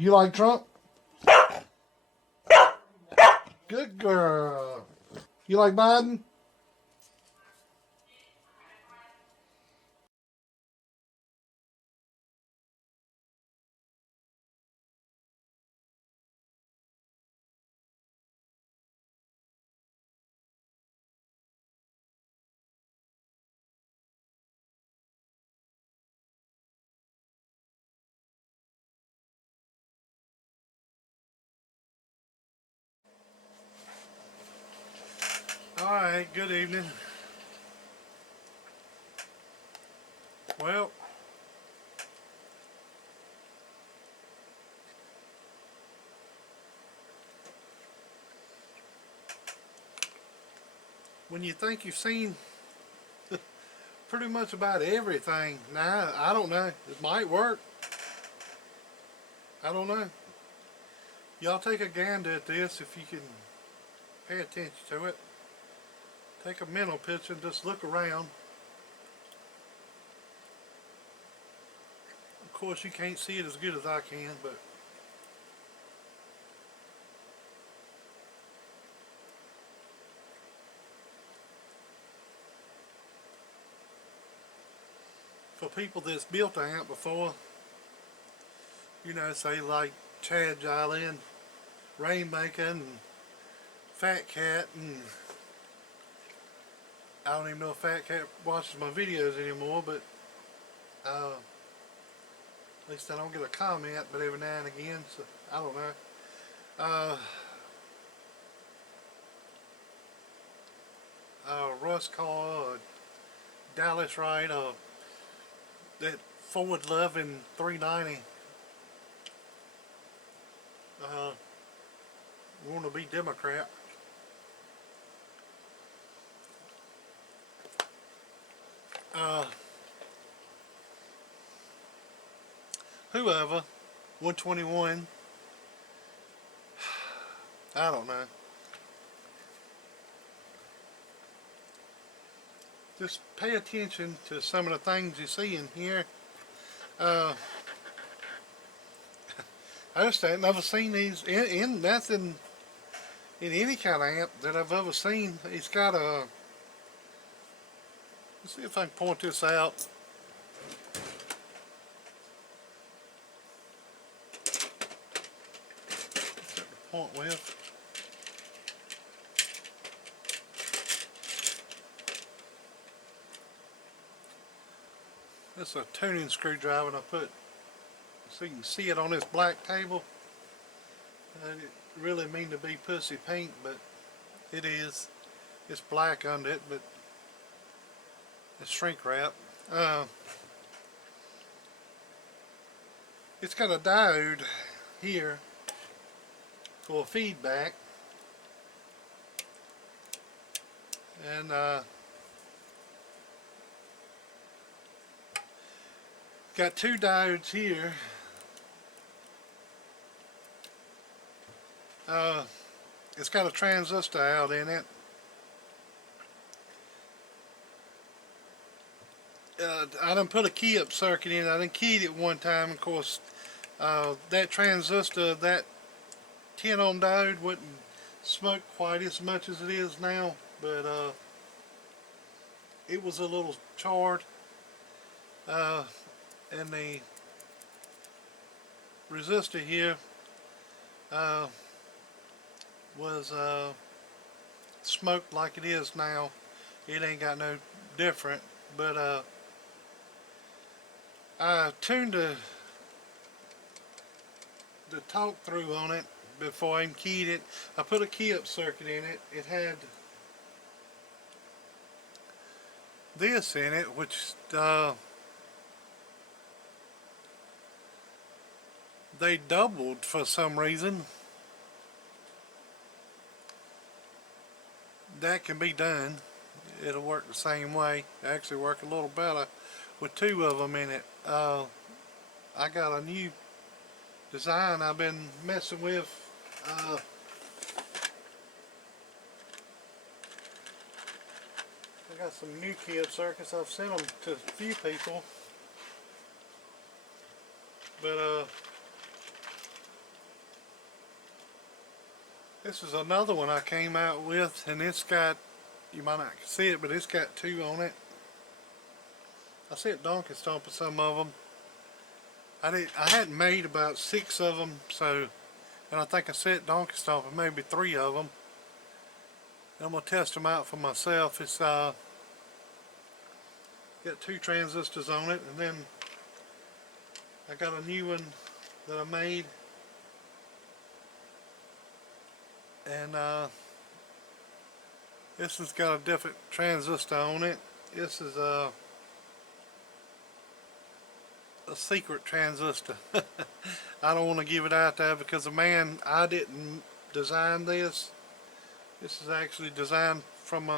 You like Trump? Good girl. You like Biden? Alright, good evening. Well, when you think you've seen pretty much about everything, now, I don't know. It might work. I don't know. Y'all take a gander at this if you can pay attention to it. Take a mental picture and just look around. Of course, you can't see it as good as I can, but for people that's built an amp before, you know, say like Chad Jolly and Rainmaker and Fat Cat, and I don't even know if Fat Cat watches my videos anymore, but at least I don't get a comment, but every now and again, so I don't know. Russ Carr, Dallas Wright, that Ford Loving 390. Want to be Democrat. Whoever, 121. I don't know. Just pay attention to some of the things you see in here. I just ain't never seen these in nothing in any kind of amp that I've ever seen. It's got a. Let's see if I can point this out. Point with. This is a tuning screwdriver, and I put so you can see it on this black table. I didn't really mean to be pussy pink, but it is. It's black under it, but it's shrink wrap. It's got a diode here for feedback, and got two diodes here. It's got a transistor out in it. I done put a key up circuit in. I done keyed it one time. Of course, that transistor, that 10 ohm diode wouldn't smoke quite as much as it is now, but it was a little charred, and the resistor here was smoked like it is now. It ain't got no different, but I tuned the talk through on it before I even keyed it. I put a key up circuit in it. It had this in it, which they doubled for some reason. That can be done. It'll work the same way. Actually work a little better with two of them in it. I got a new design I've been messing with. I got some new key up circuits. I've sent them to a few people, but This is another one I came out with, and it's got, you might not see it, but it's got 2 on it. I said donkey stomping some of them. I hadn't made about 6 of them, so, and I think I said donkey stomping maybe 3 of them. And I'm gonna test them out for myself. It's got 2 transistors on it, and then I got a new one that I made, and this has got a different transistor on it. This is a secret transistor. I don't want to give it out there because I didn't design this. This is actually designed from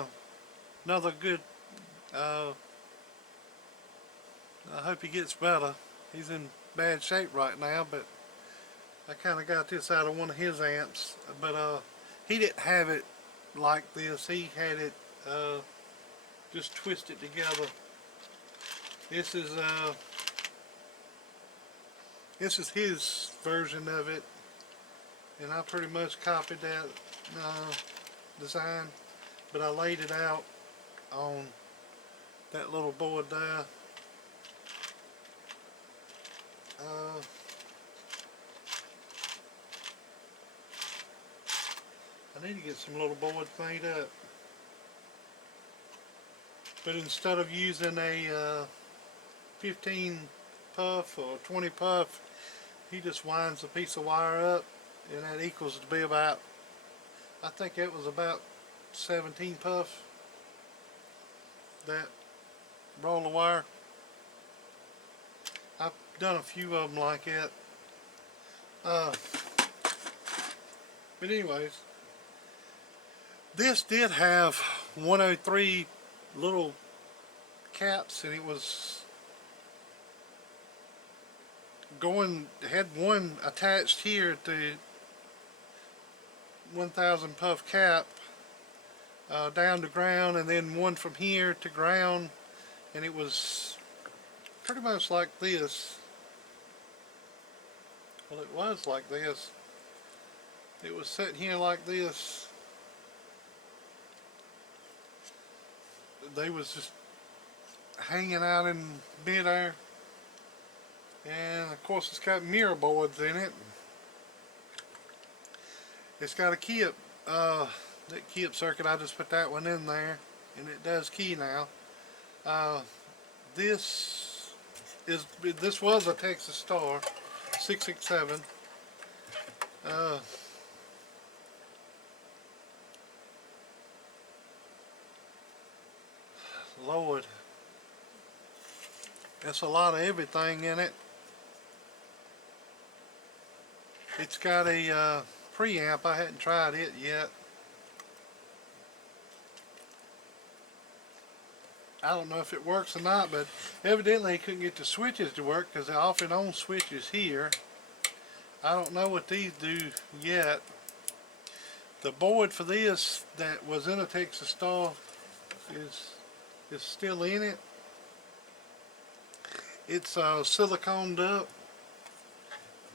another good, I hope he gets better. He's in bad shape right now, but I kind of got this out of one of his amps. But he didn't have it like this. He had it just twisted together. This is his version of it, and I pretty much copied that design, but I laid it out on that little board there. I need to get some little boards made up, but instead of using a 15 puff or 20 puff, he just winds a piece of wire up, and that equals to be about, I think it was about 17 puff, that roll of wire. I've done a few of them like that. But anyways, this did have 103 little caps, and it was had one attached here to 1000 puff cap down to ground, and then one from here to ground, and it was pretty much like this. Well, it was like this. It was sitting here like this. They was just hanging out in midair, and of course it's got mirror boards in it. It's got a key up, that key up circuit. I just put that one in there, and it does key now. This was a Texas Star 667. Lord, there's a lot of everything in it. It's got a preamp. I hadn't tried it yet. I don't know if it works or not, but evidently he couldn't get the switches to work because they're off and on switches here. I don't know what these do yet. The board for this that was in a Texas Star is still in it. It's siliconed up,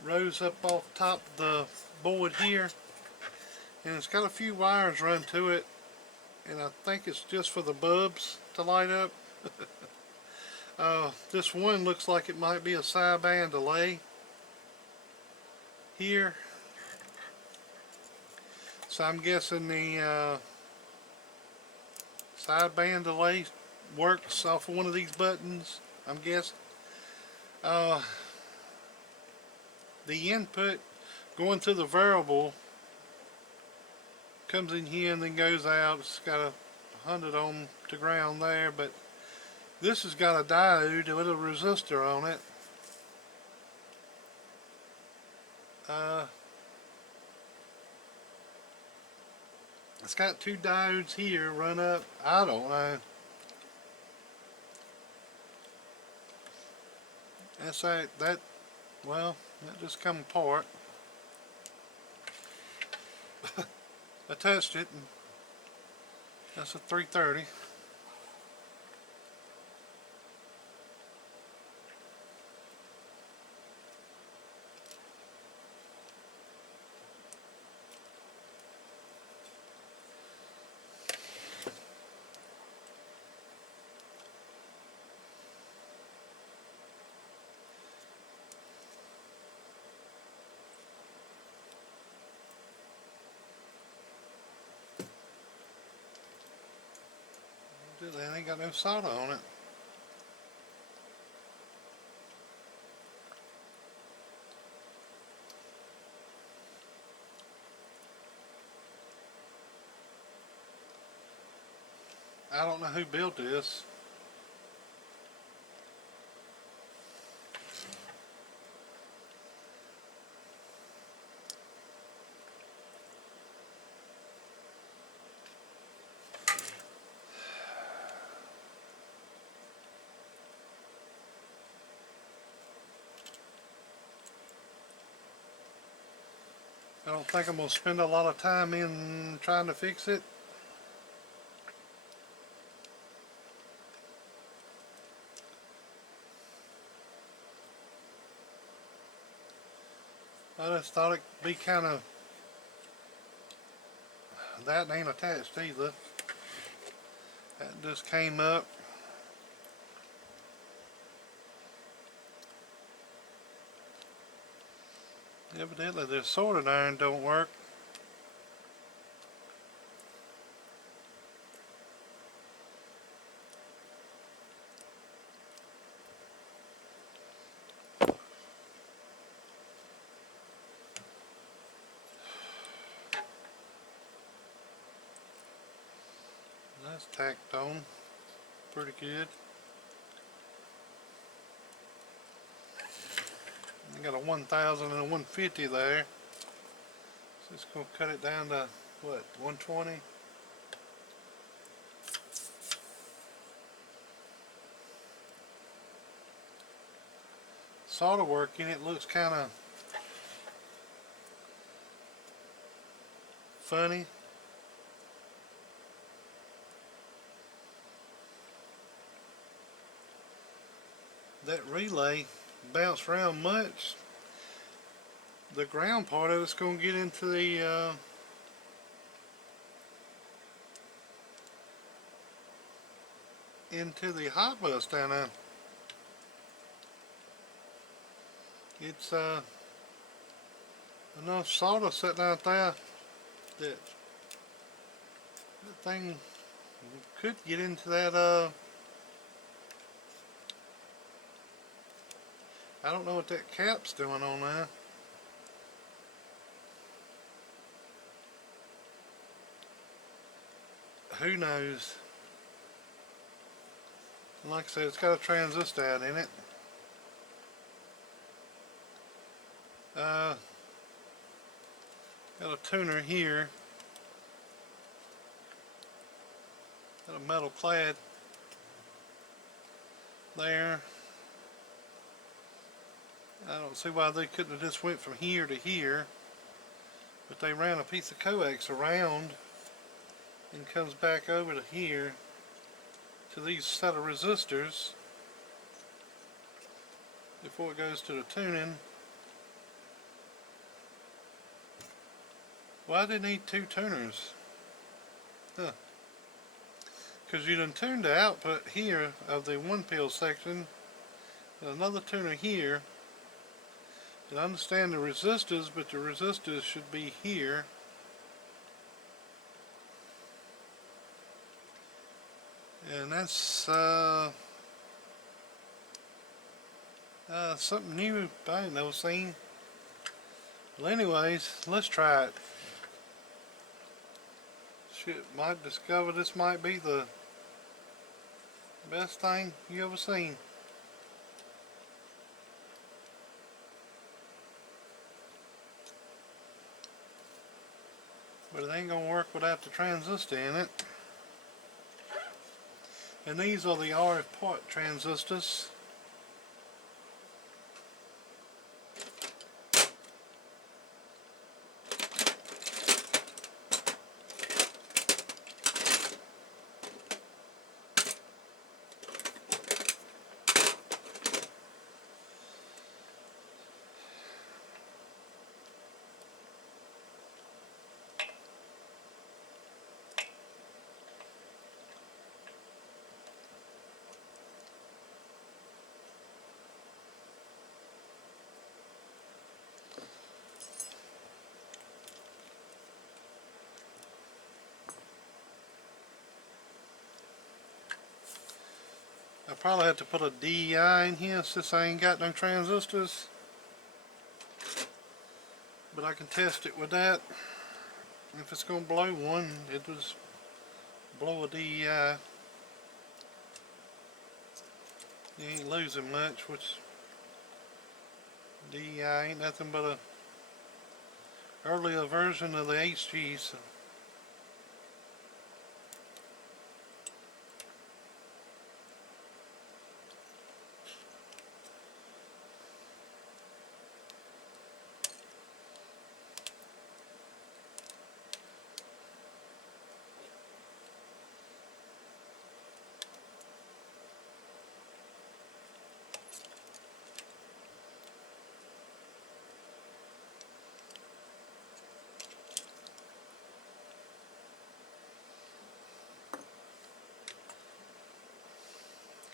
rose up off top of the board here, and it's got a few wires run to it, and I think it's just for the bulbs to light up. This one looks like it might be a sideband delay here, so I'm guessing the sideband delay works off of one of these buttons, I'm guessing. The input going to the variable comes in here and then goes out. It's got a 100 ohm to ground there, but this has got a diode with a resistor on it. It's got 2 diodes here run up. I don't know. Well, that just come apart. I touched it, and that's a 330. They ain't got no solder on it. I don't know who built this. I don't think I'm going to spend a lot of time in trying to fix it. I just thought it'd be kind of, that ain't attached either. That just came up. Evidently this soldering iron don't work. That's tacked on pretty good. I got a 1000 and a 150 there. So it's going to cut it down to what, 120? Solder working, it looks kind of funny. That relay bounced around much. The ground part of it's going to get into the hot bus down there. It's enough solder sitting out there that thing could get into that I don't know what that cap's doing on there. Who knows? Like I said, it's got a transistor out in it. Got a tuner here. Got a metal clad there. I don't see why they couldn't have just went from here to here, but they ran a piece of coax around and comes back over to here to these set of resistors before it goes to the tuning. Why did they need two tuners? Huh. Because you done tuned the output here of the one peel section, and another tuner here. And I understand the resistors, but the resistors should be here. And that's something new I ain't never seen. Well, anyways, let's try it. Shit, might discover this might be the best thing you ever seen. But it ain't gonna work without the transistor in it. And these are the RF port transistors. probably have to put a DEI in here since I ain't got no transistors. But I can test it with that. If it's going to blow one, it just blow a DEI. You ain't losing much, which DEI ain't nothing but a earlier version of the HG. So.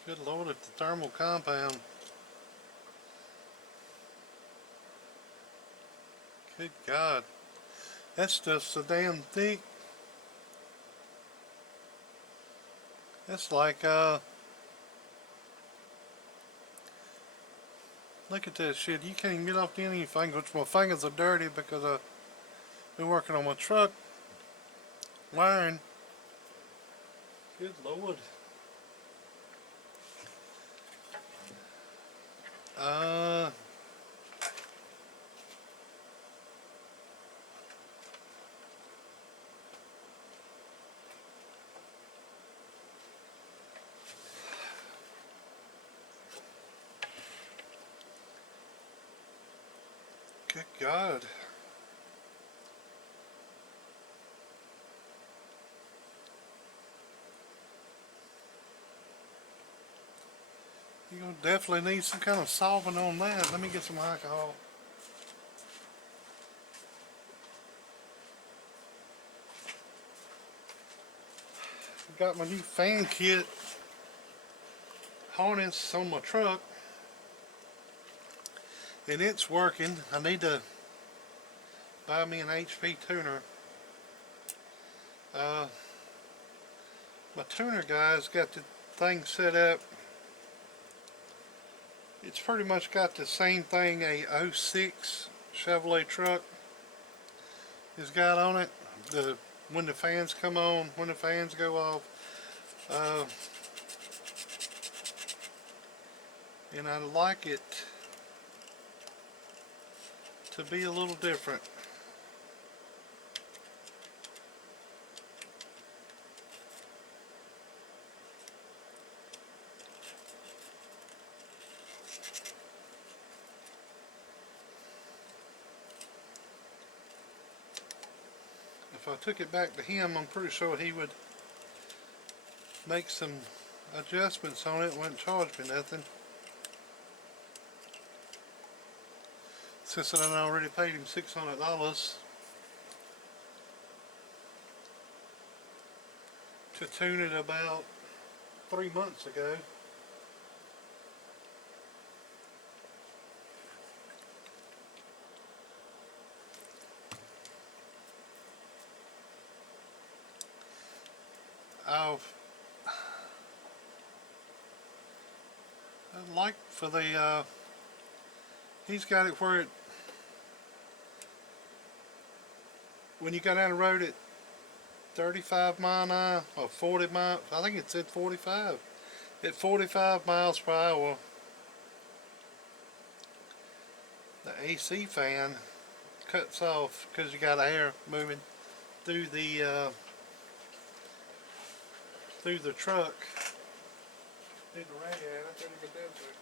Good Lord, if the thermal compound. Good God. That's just so damn thick. That's like, look at this shit. You can't even get off the end of your finger, which my fingers are dirty because I've been working on my truck. Wiring. Good Lord. Good God. You're going to definitely need some kind of solvent on that. Let me get some alcohol. Got my new fan kit harness on my truck. And it's working. I need to buy me an HP tuner. My tuner guy's got the thing set up. It's pretty much got the same thing a '06 Chevrolet truck has got on it. When the fans come on, when the fans go off. And I like it to be a little different. If I took it back to him, I'm pretty sure he would make some adjustments on it and wouldn't charge me nothing. Since I already paid him $600 to tune it about 3 months ago. I'd like for the he's got it where it, when you go down the road at 35 mile an hour or 40 mile, I think it said 45. At 45 miles per hour, the AC fan cuts off because you got air moving through the truck. Through the radiator. I couldn't get down to it.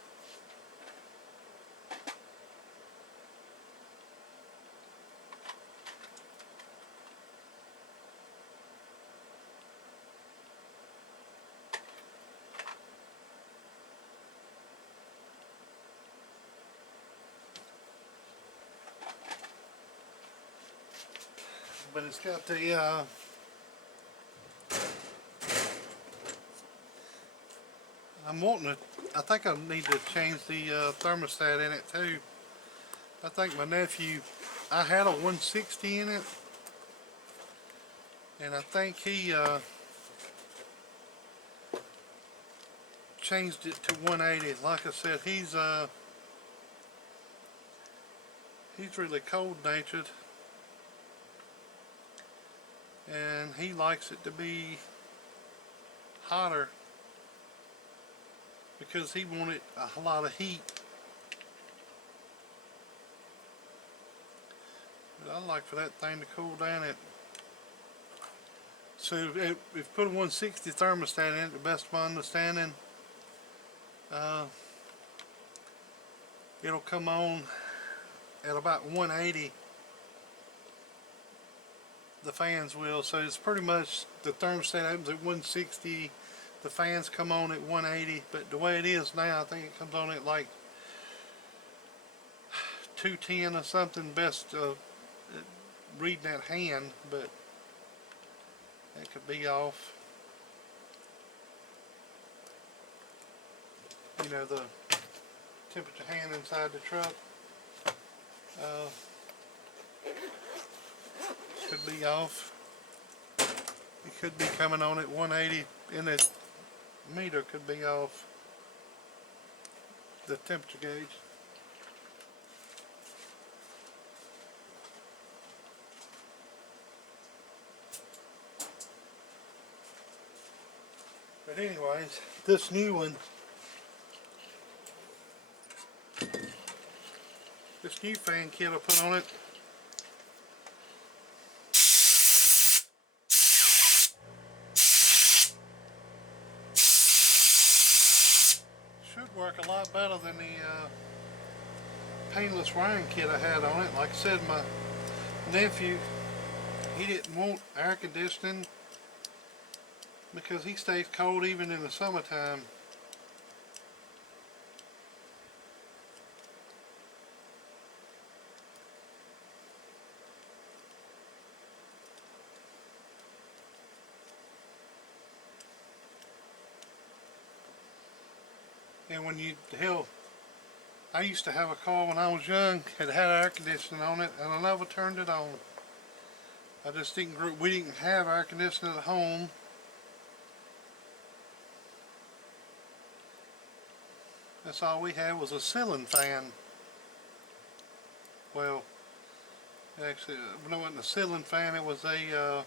But it's got the I'm wanting to, I think I need to change the thermostat in it too. I think my nephew, I had a 160 in it, and I think he changed it to 180. Like I said, he's really cold natured, and he likes it to be hotter because he wanted a lot of heat. But I like for that thing to cool down it. So if you put a 160 thermostat in it, the best of my understanding, it'll come on at about 180. The fans will. So it's pretty much the thermostat opens at 160. The fans come on at 180. But the way it is now, I think it comes on at like 210 or something. Best reading that hand, but that could be off. You know, the temperature hand inside the truck could be off. It could be coming on at 180, and the meter could be off, the temperature gauge. But anyways, this new one, this new fan kit I put on it, should work a lot better than the painless wiring kit I had on it. Like I said, my nephew, he didn't want air conditioning because he stays cold even in the summertime. And when you, hell, I used to have a car when I was young, it had air conditioning on it, and I never turned it on. I just didn't, we didn't have air conditioning at home. That's all we had was a ceiling fan. Well, actually, it wasn't a ceiling fan, it was a,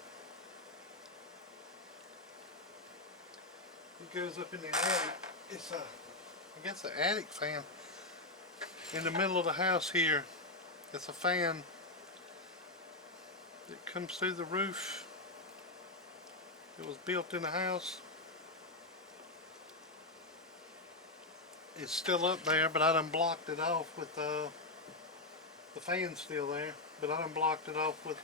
it goes up in the attic. It's a, I guess, an attic fan. In the middle of the house here, it's a fan that comes through the roof. It was built in the house. It's still up there, but I done blocked it off with the fan's still there, but I done blocked it off with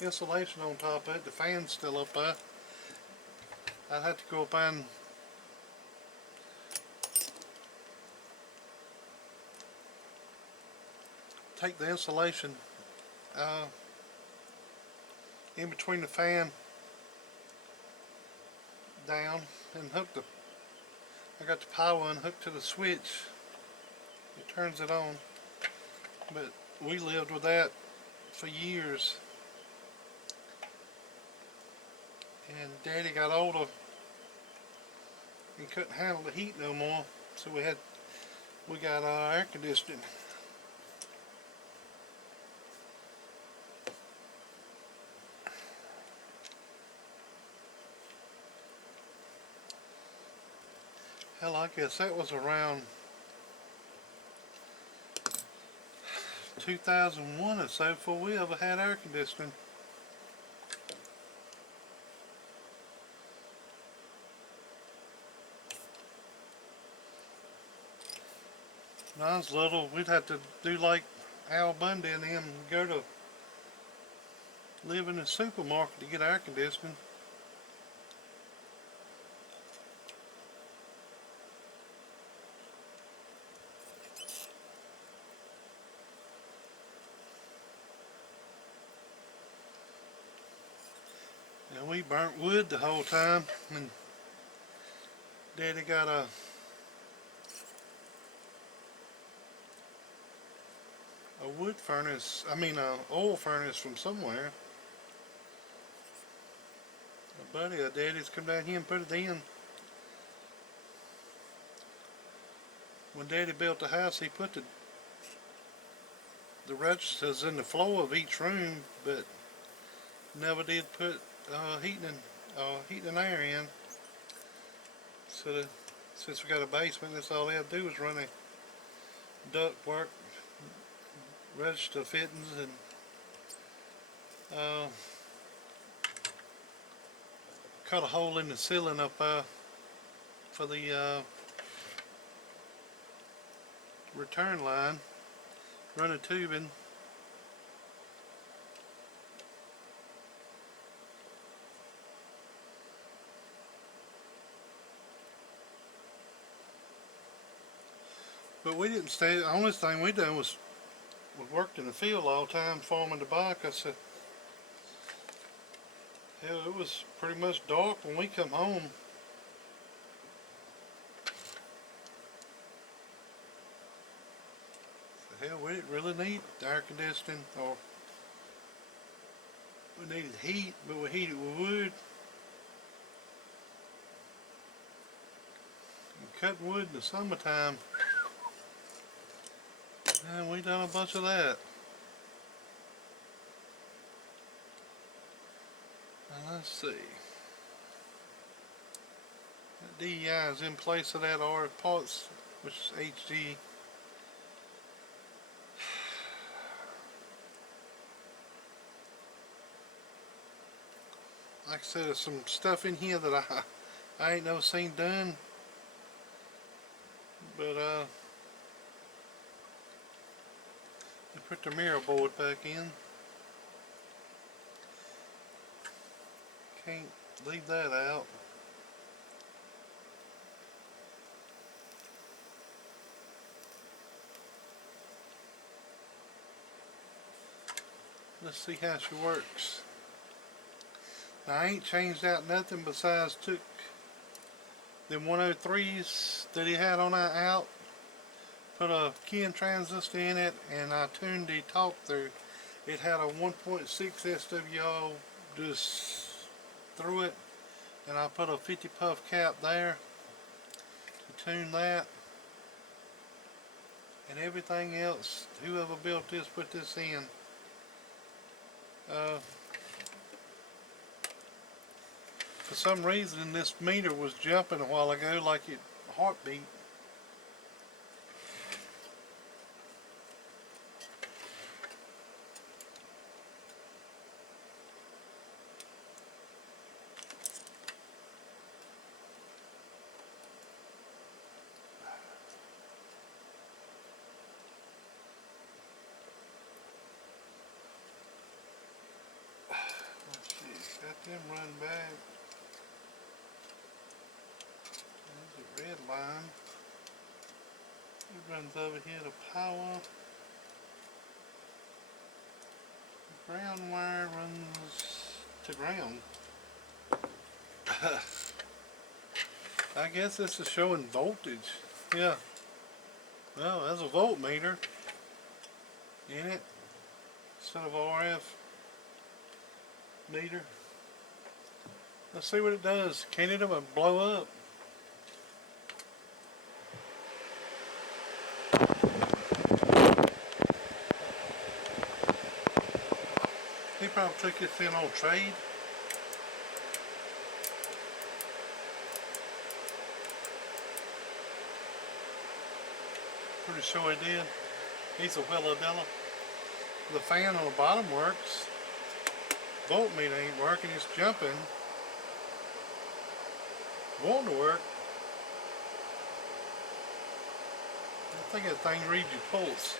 insulation on top of it. The fan's still up there. I'd have to go up and take the insulation in between the fan down and hook the, I got the power unhooked to the switch. It turns it on. But we lived with that for years. And Daddy got older and couldn't handle the heat no more, so we got air conditioning. Hell, I guess that was around 2001 or so before we ever had air conditioning. When I was little, we'd have to do like Al Bundy and them, go to live in a supermarket to get air conditioning. And we burnt wood the whole time, and Daddy got a wood furnace, I mean a oil furnace from somewhere. A buddy of Daddy's come down here and put it in. when Daddy built the house, he put the registers in the floor of each room, but never did put heating and air in. So since we got a basement, that's all they had to do was run a duct work, register fittings, and cut a hole in the ceiling up for the return line, run a tubing. But we didn't stay. The only thing we done was we worked in the field all the time farming tobacco. So hell, it was pretty much dark when we come home. So hell, we didn't really need air conditioning, or we needed heat, but we heated with wood. And cutting wood in the summertime, and we done a bunch of that. Now let's see. That DEI is in place of that R parts, which is HG. Like I said, there's some stuff in here that I ain't never seen done. But they put the mirror board back in. Can't leave that out. Let's see how she works. Now, I ain't changed out nothing besides took them 103s that he had on that out, put a Ken transistor in it, and I tuned the talk through. It had a 1.6 SWR just through it, and I put a 50 puff cap there to tune that. And everything else, whoever built this put this in. For some reason this meter was jumping a while ago like it heartbeat. Let's see, got them run back. There's a red line. It runs over here to power. The ground wire runs to ground. I guess this is showing voltage. Yeah. Well, there's a voltmeter in it instead of RF meter. Let's see what it does. Can it ever blow up? He probably took this in on trade. Pretty sure he did. He's a Willadella. The fan on the bottom works. Voltmeter ain't working, it's jumping. Wanting to work. I think that thing reads your pulse.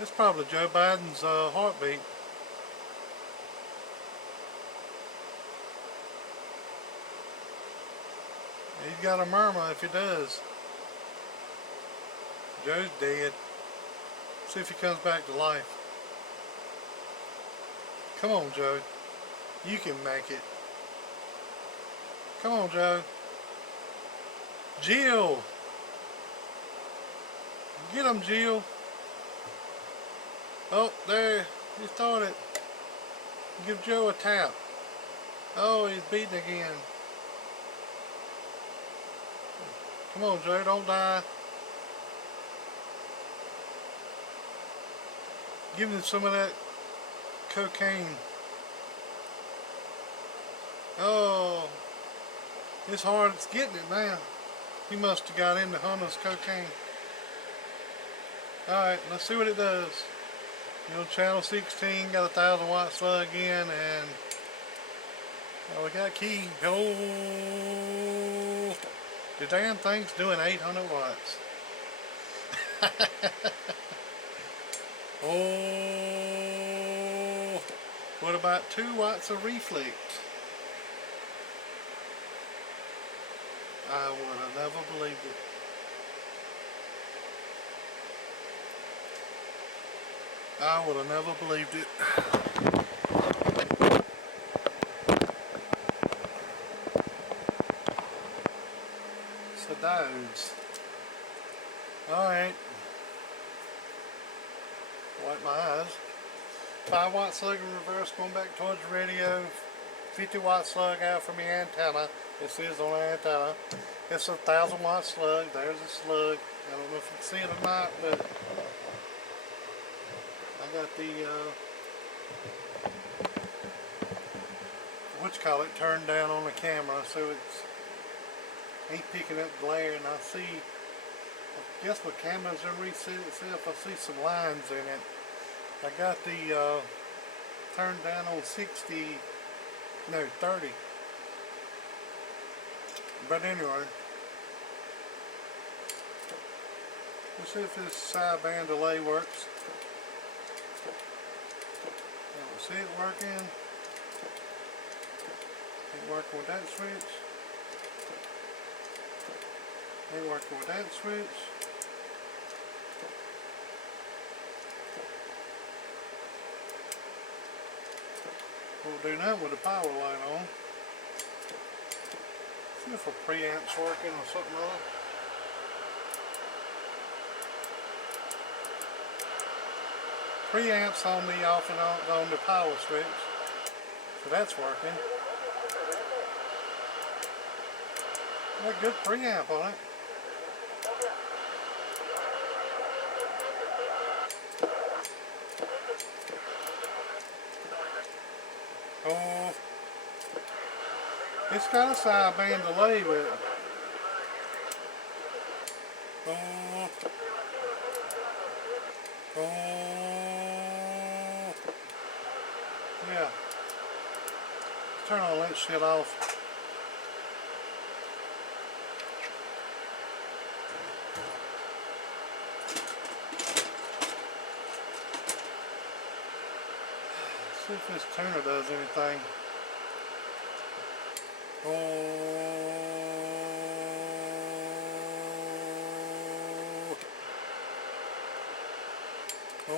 It's probably Joe Biden's heartbeat. He's got a murmur if he does. Joe's dead. See if he comes back to life. Come on, Joe. You can make it. Come on, Joe. Jill. Get him, Jill. Oh, there. He started. Give Joe a tap. Oh, he's beating again. Come on, Joe, don't die. Give him some of that cocaine. Oh, it's hard. It's getting it now. He must have got into Hunter's cocaine. Alright, let's see what it does. You know, channel 16, got a 1000-watt slug in, and we got key. Oh, the damn thing's doing 800 watts. Oh, what about 2 watts of reflect? I would have never believed it. I would have never believed it. So diodes. Alright. Wipe my eyes. 5-watt slug in reverse going back towards the radio. 50-watt slug out from the antenna. This is on the antenna. It's a 1000-watt slug. There's a slug. I don't know if you can see it or not, but I got the turned down on the camera, so it's ain't picking up glare, and I see, I guess my camera's gonna reset itself. I see some lines in it. I got the turned down on 30. But anyway, let's see if this sideband delay works. I don't see it working. Ain't working with that switch. Ain't working with that switch. Won't do nothing with the power line on. See if a preamp's working or something else. Preamp's on the off and on the power switch. So that's working. Got a good preamp on it. Oh, it's got a sideband delay with it. Oh, oh, yeah. Turn all that shit off. See if this tuner does anything. Oh, oh,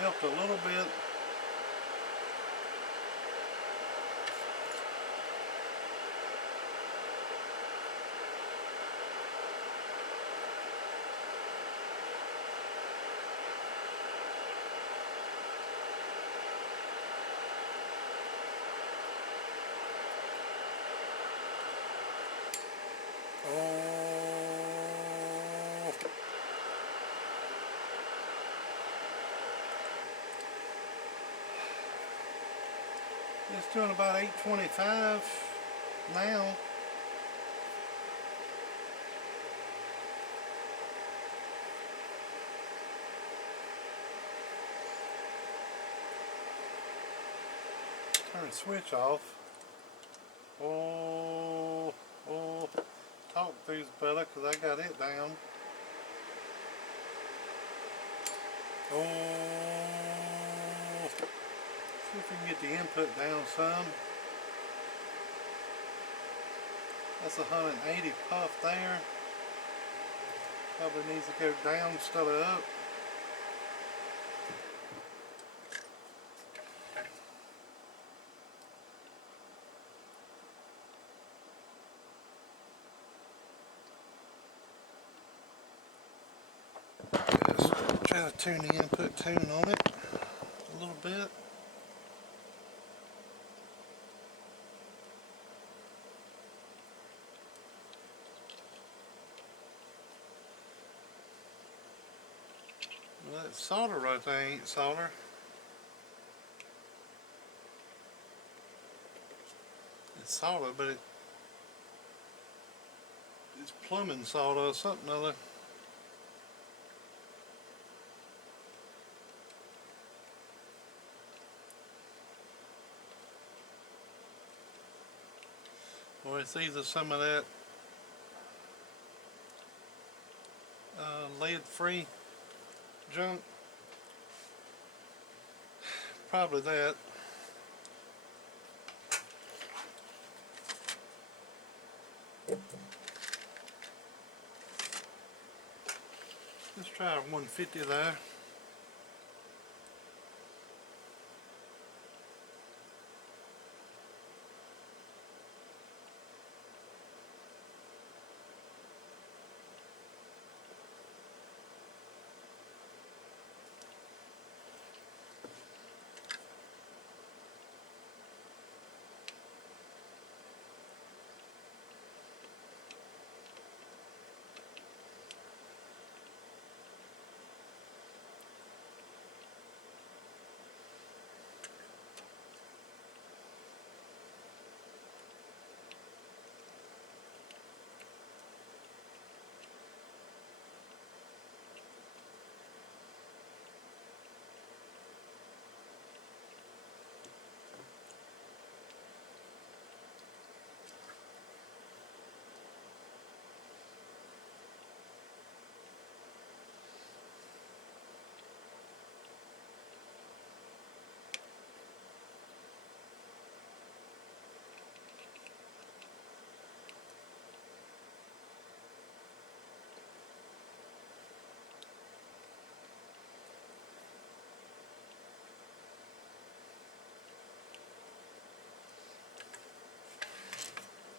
helped a little bit. It's doing about 825 now. Turn the switch off. Oh, talk through's better because I got it down. Oh, see if we can get the input down some. That's 180 puff there. Probably needs to go down instead of up. Try to tune the input tune on it a little bit. Well, that solder right there ain't solder. It's solder, but it's plumbing solder or something other. Or it's either some of that lead-free junk. Probably that. Let's try 150 there.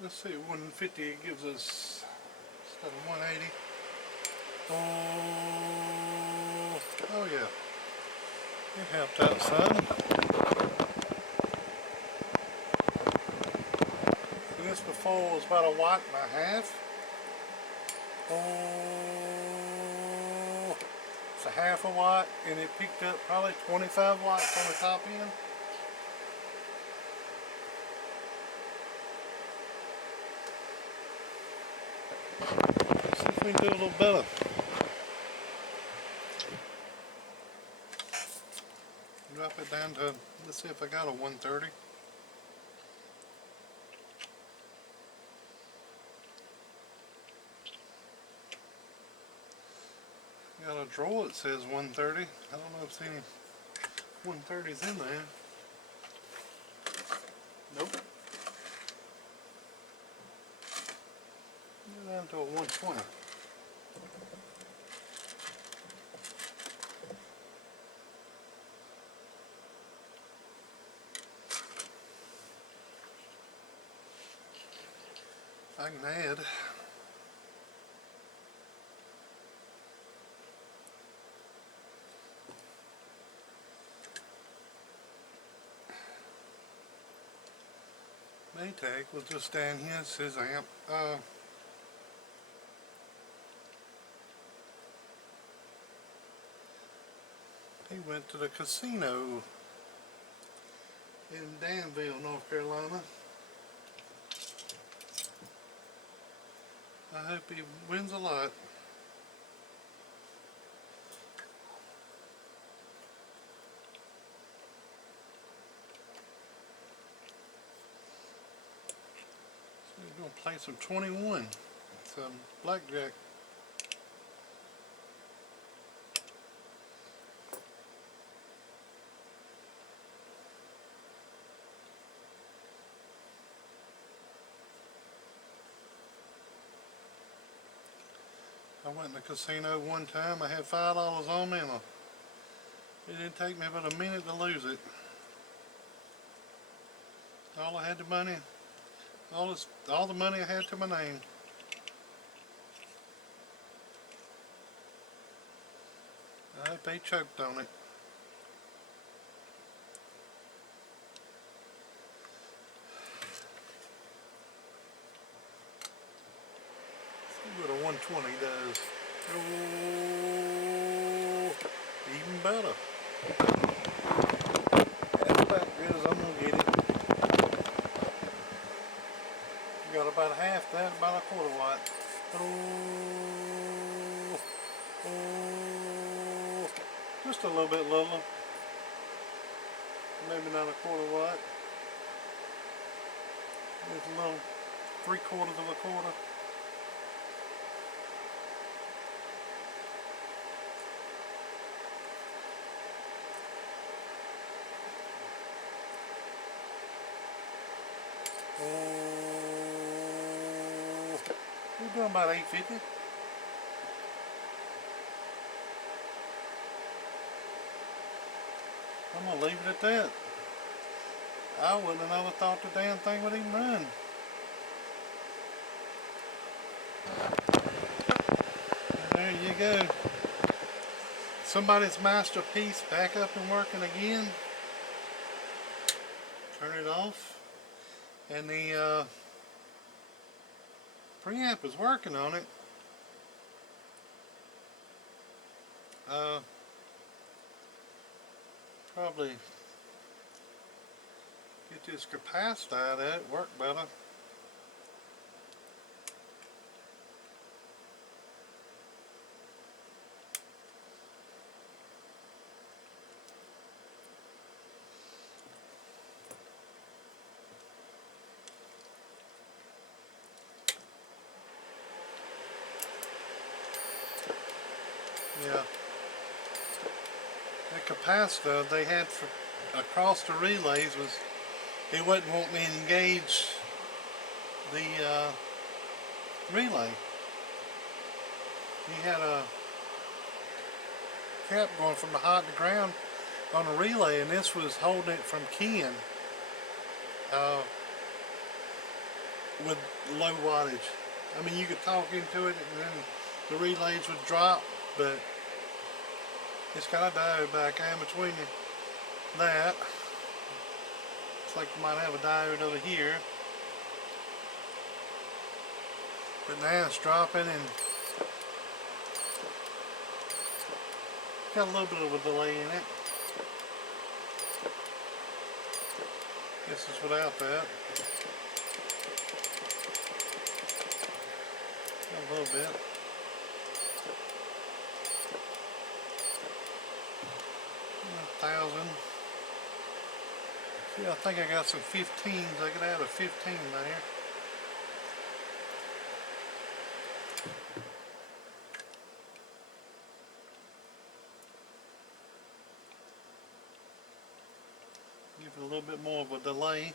Let's see, 150 gives us instead of 180. Oh yeah, it helped out some. So this before was about 1.5 watts. Oh, it's a 1/2 watt, and it picked up probably 25 watts on the top end. Let's see if we can do a little better. Drop it down to, let's see if I got a 130. Got a drawer that says 130. I don't know if there's any 130s in there. Nope. Go down to a 120. I can add. Maytag was just down here. It says amp. He went to the casino in Danville, North Carolina. I hope he wins a lot. So he's going to play some 21, some blackjack. I went in the casino one time. I had $5 on me, and it didn't take me but a minute to lose it. All I had the money, all the money I had to my name. I hope they choked on it. See what a 120 does. Oh, just a little bit little. Maybe not a quarter watt. It's a little 3/4 of a quarter. Oh, we're doing about 850. I'm gonna leave it at that. I wouldn't have never thought the damn thing would even run. There you go. Somebody's masterpiece back up and working again. Turn it off. And the preamp is working on it. Probably get this capacitor out of it, work better. Yeah. That capacitor they had for across the relays was, it wasn't wanting to engage the relay. He had a cap going from the hot to ground on a relay, and this was holding it from keying with low wattage. I mean, you could talk into it and then the relays would drop, but it's got a diode back in between that. Looks like you might have a diode over here. But now it's dropping and got a little bit of a delay in it. This is without that. A little bit. 1,000. See, I think I got some 15s. I could add a 15 there. Give it a little bit more of a delay.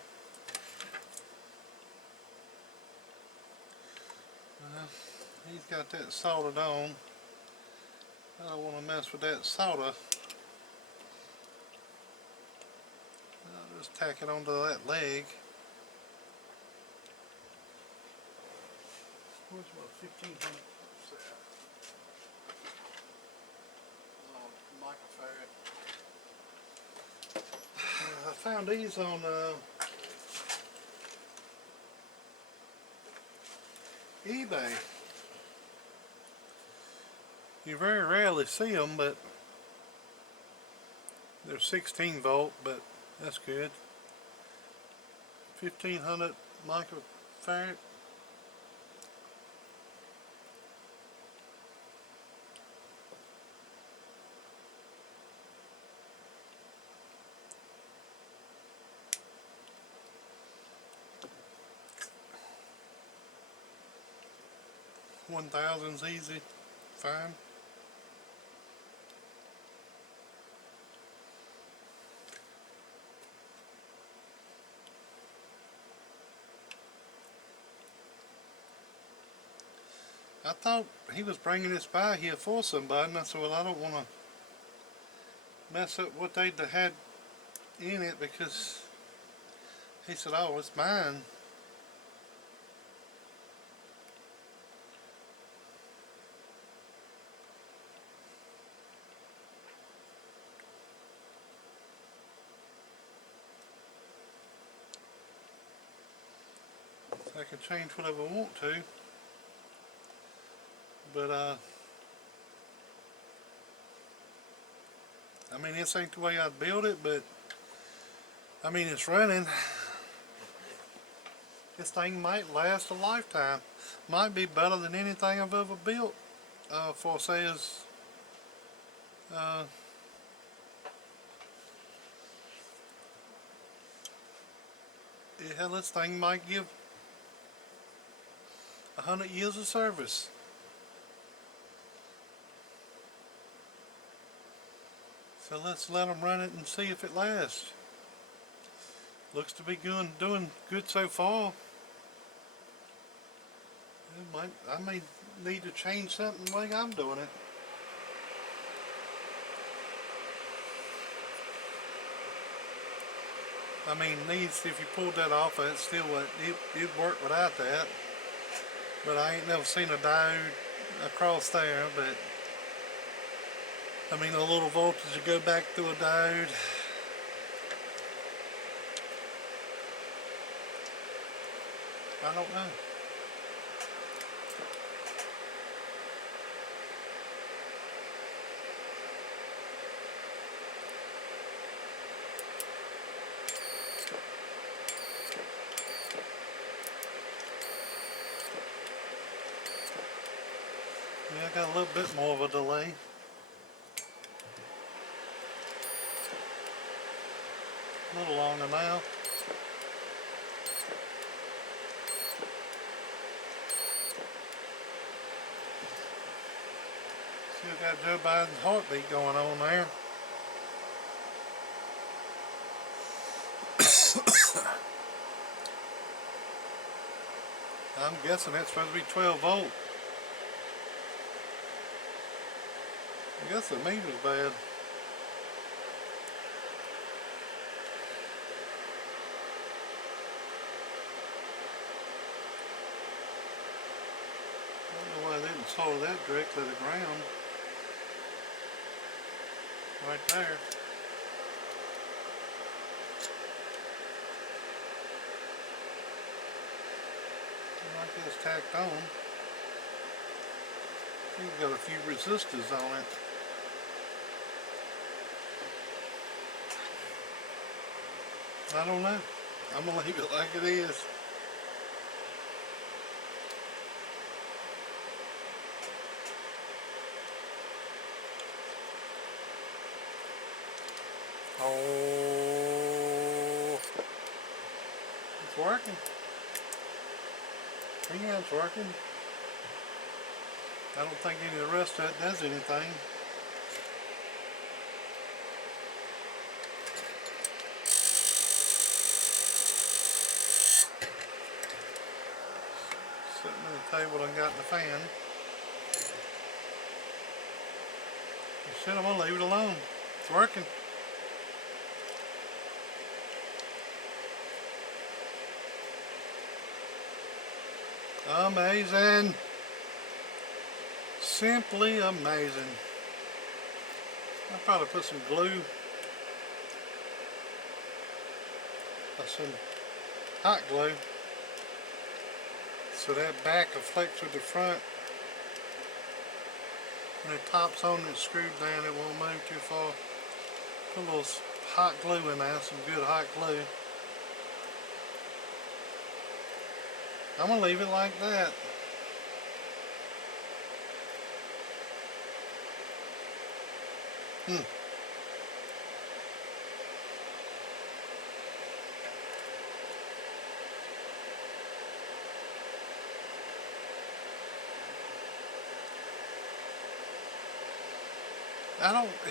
He's got that soldered on. I don't want to mess with that solder. I'll just tack it onto that leg. Where's my 1500? Microfarad. I found these on eBay. You very rarely see them, but they're 16 volt, but that's good. 1500 microfarad. $1,000's easy, fine. I thought he was bringing this by here for somebody, and I said, well, I don't want to mess up what they'd had in it, because he said, oh, it's mine. I can change whatever I want to, but I mean, this ain't the way I'd build it, but I mean, it's running. This thing might last a lifetime. Might be better than anything I've ever built for, say, as hell, this thing might give 100 years of service. So let's let them run it and see if it lasts. Looks to be doing good so far. I may need to change something the way I'm doing it. I mean, these, if you pulled that off, it still would, it'd work without that. But I ain't never seen a diode across there. But I mean, a little voltage to go back through a diode. I don't know. Yeah, I got a little bit more of a delay. A little longer now. Still got Joe Biden's heartbeat going on there. I'm guessing that's supposed to be 12 volt. I guess the meter's bad. I don't know why they didn't solder that directly to the ground. Right there. Like it's tacked on. You've got a few resistors on it. I don't know. I'm gonna leave it like it is. Oh, it's working. Yeah, it's working. I don't think any of the rest of it does anything. Sitting on the table I got in the fan. Shit, I'm gonna leave it alone. It's working. Amazing. Simply amazing. I'll probably put some glue, or some hot glue, so that back will flex with the front. When the top's on and screwed down, it won't move too far. Put a little hot glue in there, some good hot glue. I'm gonna leave it like that.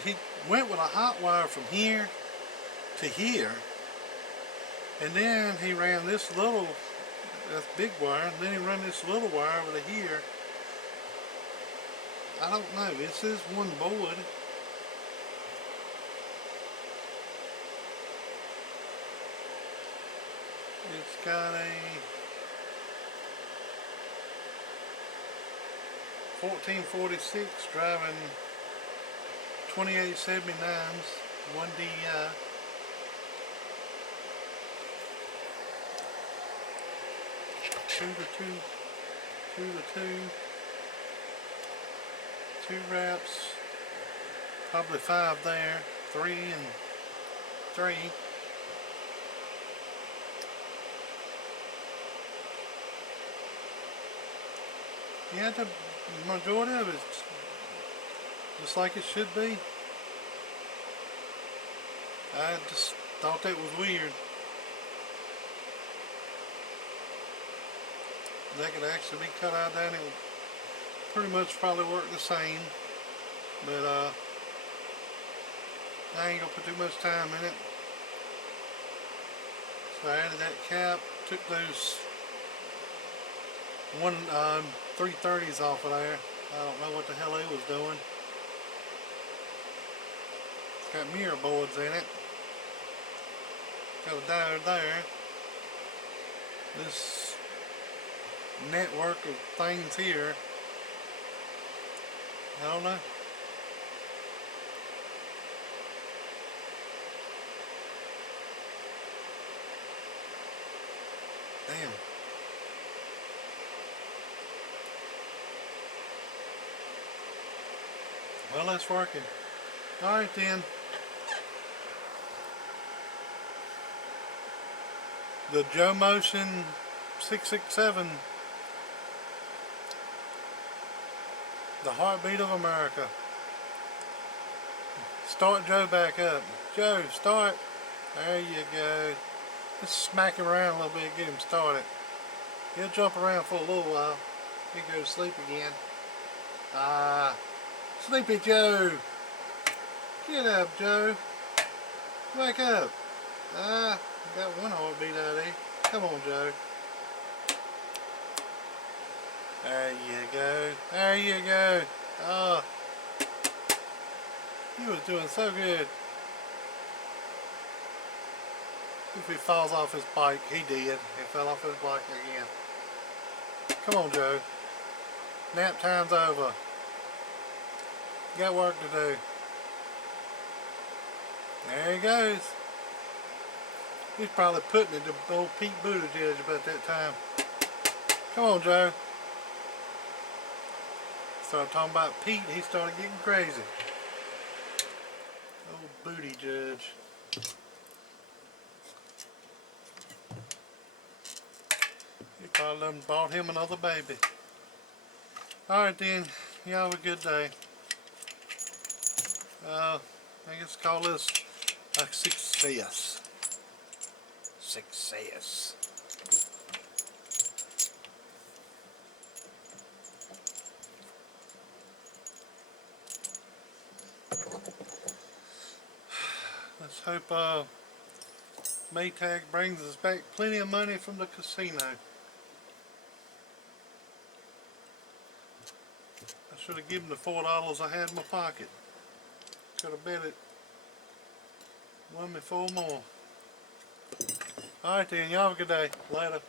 He went with a hot wire from here to here, and then he ran this little, that's big wire, and then he ran this little wire over to here. I don't know, this is one board. It's got a 1446 driving 2879s, 1 DI. Two to two wraps, probably 5 there, 3 and 3. Yeah, the majority of it's just like it should be. I just thought that was weird. That could actually be cut out down. It would pretty much probably work the same, but I ain't gonna put too much time in it. So I added that cap, took those 330s off of there. I don't know what the hell they was doing. It's got mirror boards in it. Got a diode there. This network of things here, I don't know. Damn. Well, it's working. Alright then. The Joe Motion 667. The heartbeat of America. Start Joe back up. Joe, start. There you go. Just smack him around a little bit, get him started. He'll jump around for a little while. He'll go to sleep again. Sleepy Joe. Get up, Joe. Wake up. Got one heartbeat out of there. Come on, Joe. There you go. There you go. Oh, he was doing so good. If he falls off his bike, he did. He fell off his bike again. Come on, Joe. Nap time's over. You got work to do. There he goes. He's probably putting it to old Pete Buttigieg about that time. Come on, Joe. Started talking about Pete, he started getting crazy. Old Buttigieg. He probably done bought him another baby. Alright then, y'all have a good day. I guess call this a success. Success. Let's hope Maytag brings us back plenty of money from the casino. I should have given the $4 I had in my pocket. Could have bet it. Won me 4 more. Alright then, y'all have a good day. Later.